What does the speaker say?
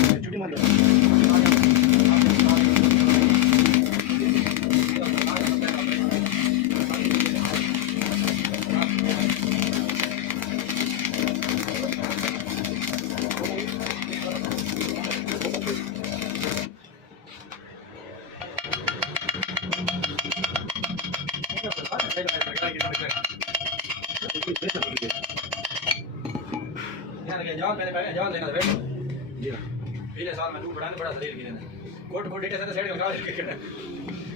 छुट्टी मार जवाब मैंने पहले जवाब लेना था बैठो जी पिछले साल मैं दूध बढ़ाने बड़ा शरीर गिरे कोट कोट डेटे से साइड में खा